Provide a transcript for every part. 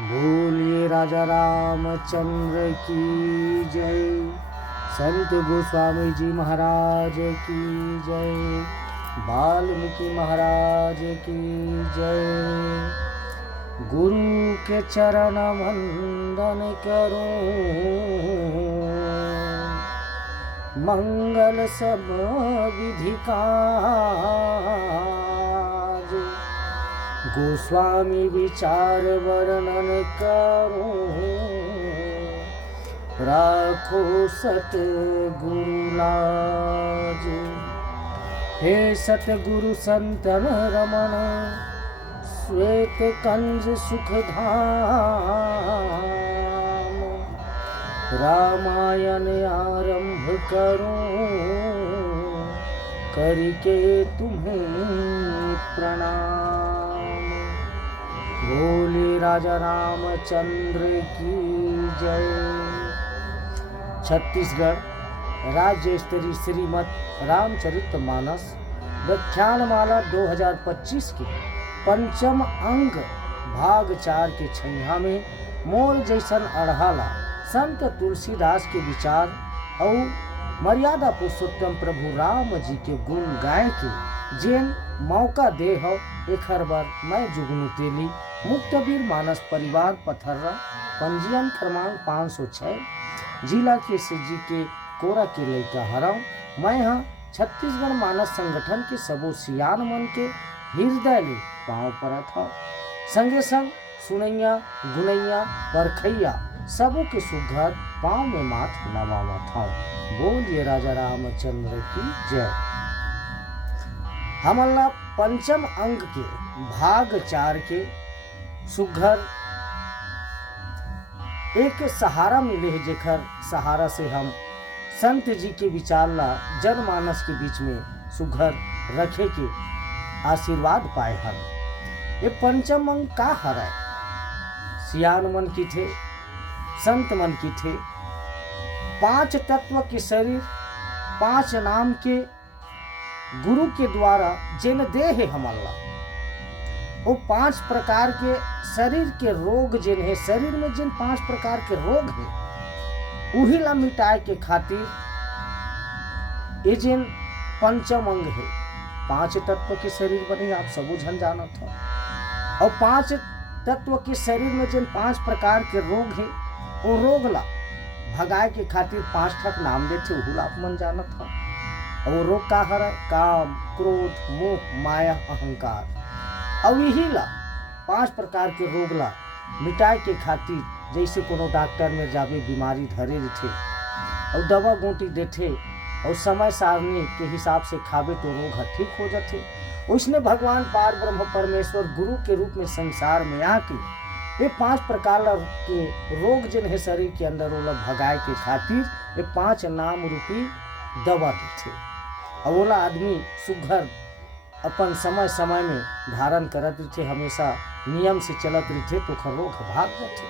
बोलिए राजा रामचंद्र की जय। संत गोस्वामी जी महाराज की जय। वाल्मीकि महाराज की जय। गुरु के चरण वंदन करूं, मंगल सब विधि काज। गोस्वामी विचार वर्णन करूं, राखो सतगुरु लाज। हे सतगुरु संतन रमण, श्वेत कंज सुख धाम। रामायण आरंभ करूं, करके तुम्हें प्रणाम। बोले राजा रामचंद्र की जय। छत्तीसगढ़ राज्य स्तरीय श्रीमद् रामचरितमानस व्याख्यानमाला 2025 के पंचम अंग भाग 4 के छैया में मोर जैसन अढ़ाला संत तुलसीदास के विचार और मर्यादा पुरुषोत्तम प्रभु राम जी के गुण गाय के जेन मौका दे हो एक हर बार मैं जुगनू तेली मुक्तवीर मानस परिवार पथर्रा पंजीयन क्रमांक 506 जिला के जी के कोरा के लैका हराऊं। मैं यहाँ छत्तीसगढ़ मानस संगठन के सबो सियान मन के हृदय ले पाँव पड़त हूँ। संगे संग सुनैया गुनैया परखैया सबों के सुघर पाँव में माथ नवावत हूँ। बोलिए राजा रामचंद्र की जय। हमला पंचम अंग के भाग 4 के सुघर एक सहारा मिले है, जेकर सहारा से हम संत जी के विचार ला जनमानस के बीच में सुघर रखे के आशीर्वाद पाए हम। ये पंचम अंग का हराय सियान मन की थे, संत मन की थे। 5 तत्व के शरीर 5 नाम के गुरु के द्वारा जिन दे है हमला, वो 5 प्रकार के शरीर के रोग जिन है, शरीर में जिन 5 प्रकार के रोग है उही ला मिटाए के खातिर ये जिन पंचम अंग है। 5 तत्व के शरीर बने आप सब झन जानत हो, और 5 तत्व के शरीर में जिन 5 प्रकार के रोग है वो रोग ला भगाए के खातिर 5 ठक नाम देते उहुला आप मन जानत हो। और रोग का हरा काम क्रोध मोह माया अहंकार, और यही ला 5 प्रकार के रोग ला मिटाए के खातिर जैसे कोनो डॉक्टर में जाबे बीमारी धरे रथे और दवा गोटी देते और समय सारणी के हिसाब से खाबे तो रोग ठीक हो जाते। उसने भगवान पार ब्रह्म परमेश्वर गुरु के रूप में संसार में आके ये 5 प्रकार के रोग जिन है शरीर के अंदर वो भगाए के खातिर ये 5 नाम रूपी दवा देते। और ओला आदमी सुघर अपन समय समय में धारण करत रहे, हमेशा नियम से चलत रहे तो खर रोग भाग जाते।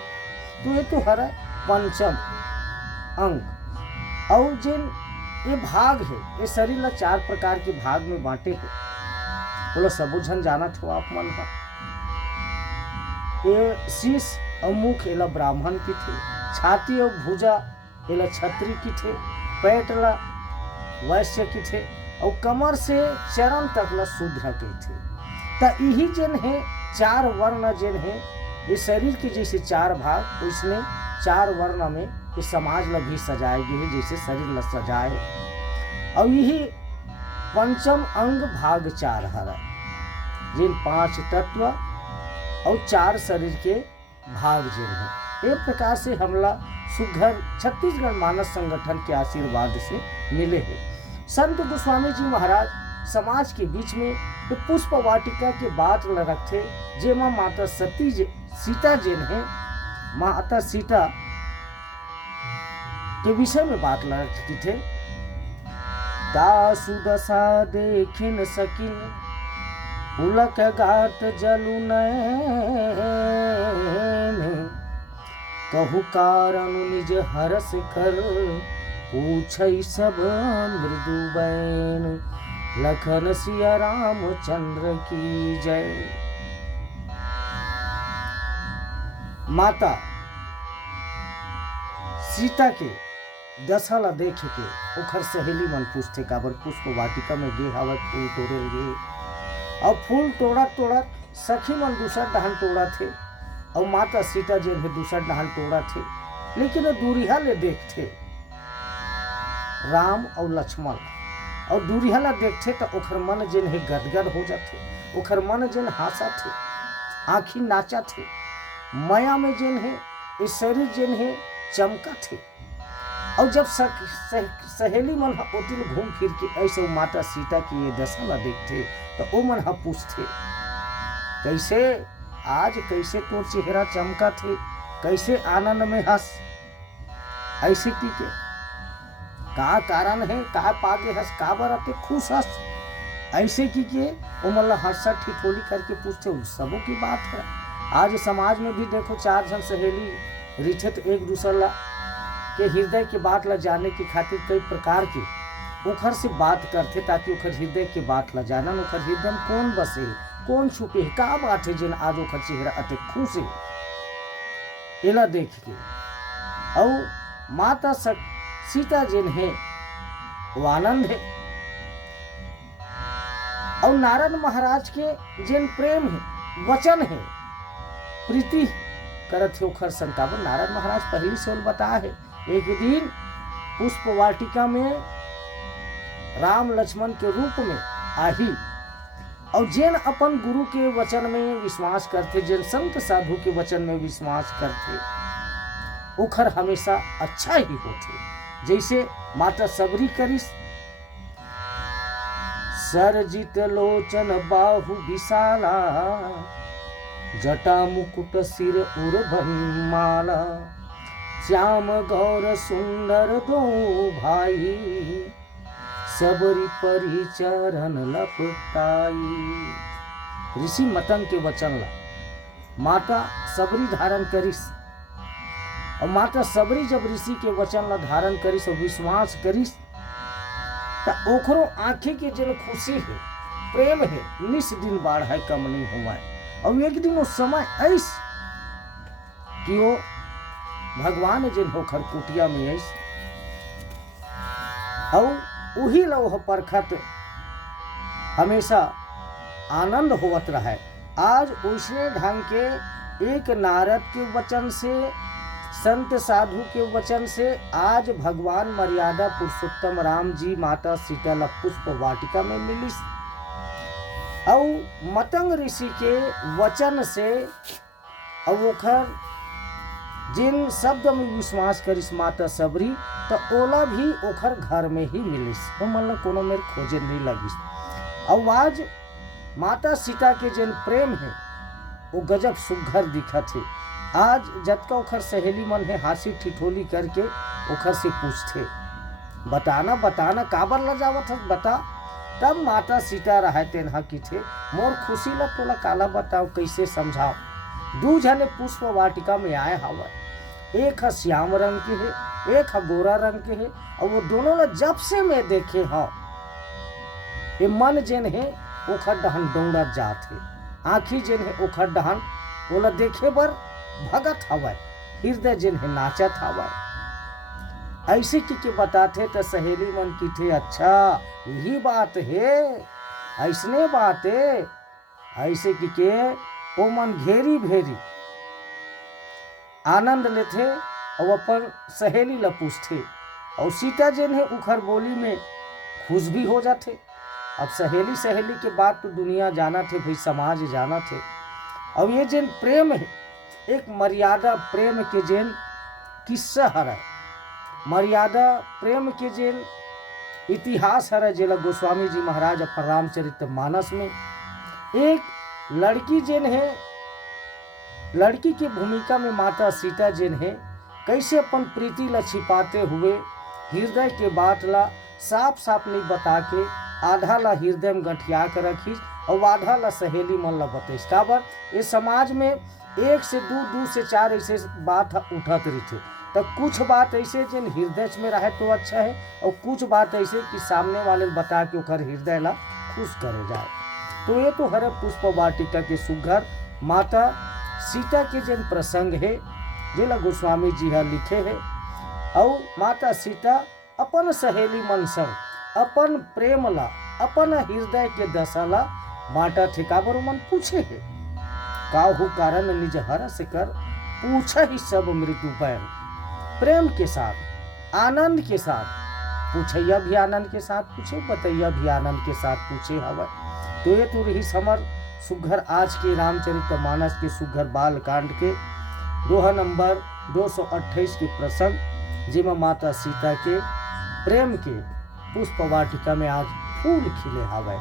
तो ये तो हर पंचम अंग। और जिन ये भाग है ये शरीर ला 4 प्रकार के भाग में बांटे हो, बोलो सबो झन जानत हो आप मन का। ये शीश और मुख एला ब्राह्मण की थे, छाती और भुजा एला क्षत्रिय की थे, पेट ला वैश्य की थे, और कमर से चरण तक ला शूद्र के थे। तो यही जिन है 4 वर्ण जिन है ये शरीर के जैसे 4 भाग, उसने 4 वर्ण में इस समाज ला भी सजाएगी है जैसे शरीर ला सजाए। और यही पंचम अंग भाग 4 हरा जिन 5 तत्व और 4 शरीर के भाग जिन है। एक प्रकार से हमला सुघर छत्तीसगढ़ मानस संगठन के आशीर्वाद से मिले हैं। संत गोस्वामी जी महाराज समाज के बीच में तो पुष्प वाटिका के बात ल रखे, जेमा माता सीता जिन है माता सीता के विषय में बात ल रखी थे। दासु दशा देखिन सकिन पुलक गात जलु नयन, कहु कारण निज हरस कर पूछै सब मृदु बैन। लखन सिया रामचंद्र की जय। माता सीता के दशा ला देख के ओखर सहेली मन पूछते काबर पुष्प वाटिका में गे हवा फूल तोड़े गे। और फूल तोड़त तोड़त सखी मन दूसर डहन तोड़ा थे और माता सीता जी है दूसर डहन तोड़ा थे, लेकिन दूरिहा ले देखते राम और लक्ष्मण और दूरिहा ला देखते तो ओखर मन जिन है गदगद हो जाते, ओखर मन जिन हंसा थे, आँखी नाचा थे, माया में जिन है इस शरीर जिन है चमका थे। और जब सहेली मन ओतिल घूम फिर के ऐसे माता सीता की ये दशा ला देखते तो वो मन पूछते कैसे आज कैसे तोर चेहरा चमका थे, कैसे आनंद में हंस, ऐसे की के का कारण है, कहा पागे हंस, का बराते खुश हंस, ऐसे की के वो मतलब हंसा ठिठोली करके पूछते। सबों की बात है, आज समाज में भी देखो चार जन सहेली रिठे तो एक दूसरा ला के हृदय की बात ला जाने की खातिर कई प्रकार की ओखर से बात करते ताकि ओखर हृदय की बात ला जानन, ओखर हृदय में कौन बसे कौन छुपे है, का बात है जिन आज ओखर चेहरा अति खुश है, एला देख के। और माता सीता जिन है वो आनंद है। और नारद महाराज के जिन प्रेम है, वचन है, प्रीति करत है ओखर संतावन। नारद महाराज पहली से बता है एक दिन पुष्प वाटिका में राम लक्ष्मण के रूप में आही और जिन अपन गुरु के वचन में विश्वास करते, जिन संत साधु के वचन में विश्वास करते ओखर हमेशा अच्छा ही होते। जैसे माता सबरी करिस सरजित लोचन बाहु विशाला जटा मुकुट सिर उर्भन माला श्याम गौर सुंदर दो भाई सबरी परी चरण लपटाई। ऋषि मतंग के वचन ला माता सबरी धारण करिस और माता सबरी जब ऋषि के वचन ला धारण करिस और विश्वास करिस तो ओखरो आंखें के जन खुशी है, प्रेम है, निस दिन बाढ़ है कम नहीं हुआ है। और एक दिन वो समय ऐस कि वो भगवान जिन होकर कुटिया में ऐस और वही लौह परखत हमेशा आनंद होवत रहा है। आज उसी ढंग के एक नारद के वचन से, संत साधु के वचन से आज भगवान मर्यादा पुरुषोत्तम राम जी माता सीता ला पुष्प वाटिका में मिली और मतंग ऋषि के वचन से और ओखर जिन शब्द में विश्वास करिस माता सबरी तो ओला भी ओखर घर में ही मिलिस, वो मतलब कोनो मेरे खोजे नहीं लगिस। और आज माता सीता के जिन प्रेम है वो गजब सुघर दिखत है। आज जतका ओखर सहेली मन है हासी ठिठोली करके ओखर से पूछते बताना बताना काबर ला जावत है बता। तब माता सीता रहा तेनहा की थे मोर खुशी ला तोला काला बताओ कैसे समझाओ। दू जने पुष्प वाटिका में आए हवा, एक है श्याम रंग के है, एक है गोरा रंग के है और वो दोनों ला जब से मैं देखे हाँ ये मन जिन है ओखर डहन दौड़ा जात है, आँखी जिन है ओखर डहन ओला देखे बर भगत हवा, हृदय जिन है नाचत हवा। ऐसे की बताते तो सहेली मन की थे अच्छा यही बात है, ऐसने बात है। ऐसे की के ओ मन घेरी भेरी आनंद लेते और अपन सहेली ला पूछते और सीता जिन है उखर बोली में खुश भी हो जाते। अब सहेली सहेली के बात तो दुनिया जाना थे भाई, समाज जाना थे। और ये जिन प्रेम है एक मर्यादा प्रेम के जिन किस्सा हरा, मर्यादा प्रेम के जिन इतिहास हरा जेला गोस्वामी जी महाराज अपन रामचरितमानस में एक लड़की जिन है, लड़की की भूमिका में माता सीता जिन है कैसे अपन प्रीति ला छिपाते हुए हृदय के बात ला साफ साफ नहीं बता के आधा ला हृदय में गठिया कर रखीस और आधा ला सहेली मन ला बतेस। काबर इस समाज में एक से दो से चार ऐसे बात उठत रही थे, तो कुछ बात ऐसे जिन हृदय में रहे तो अच्छा है और कुछ बात ऐसे कि सामने वाले बता के ओकर हृदय ला खुश करे जाए। तो ये तो हरे पुष्प वाटिका के सुघर माता सीता के जन प्रसंग है जेला गोस्वामी जी हा लिखे है। और माता सीता अपन सहेली मन संग अपन प्रेम ला, अपन हृदय के दशा ला बाटा ठिकाबर मन पूछे है। काहू कारण निज हरस कर पूछा ही सब मृत्यु पैन। प्रेम के साथ, आनंद के साथ, पूछैया भी आनंद के साथ पूछे, बतैया भी आनंद के साथ पूछे हवा। तो ये तो रही समर सुघर आज के रामचरितमानस के सुघर बाल कांड के दोहा नंबर 228 के प्रसंग, जिसमें माता सीता के प्रेम के पुष्प वाटिका में आज फूल खिले हवे।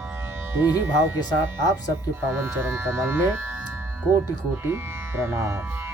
तो यही भाव के साथ आप सबके पावन चरण कमल में कोटि कोटि प्रणाम।